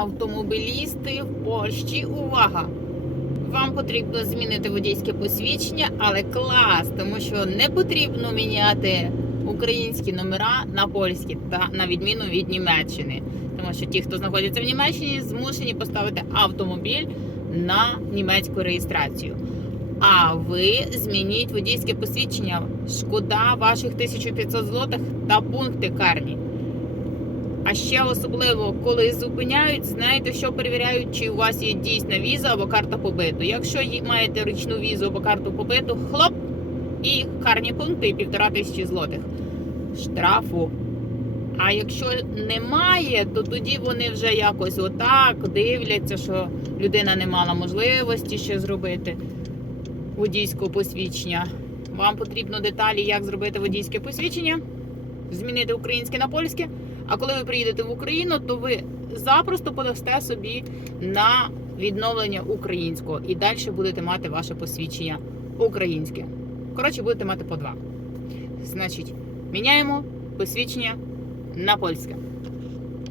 автомобілісти в Польщі, увага! Вам потрібно змінити водійське посвідчення, але клас, тому що не потрібно міняти українські номера на польські та на відміну від Німеччини. Тому що ті, хто знаходяться в Німеччині, змушені поставити автомобіль на німецьку реєстрацію. А ви змініть водійське посвідчення. Шкода ваших 1500 злотих та пункти карні. А ще особливо, коли зупиняють, знаєте, що перевіряють, чи у вас є дійсна віза або карта побиту. Якщо маєте ручну візу або карту побиту, хлоп, і карні пункти і півтора тисячі злотих штрафу. А якщо немає, то тоді вони вже якось отак дивляться, що людина не мала можливості ще зробити водійського посвідчення. Вам потрібно деталі, як зробити водійське посвідчення, змінити українське на польське. А коли ви приїдете в Україну, то ви запросто подасте собі на відновлення українського і далі будете мати ваше посвідчення українське. Коротше, будете мати по два. Значить, міняємо посвідчення на польське.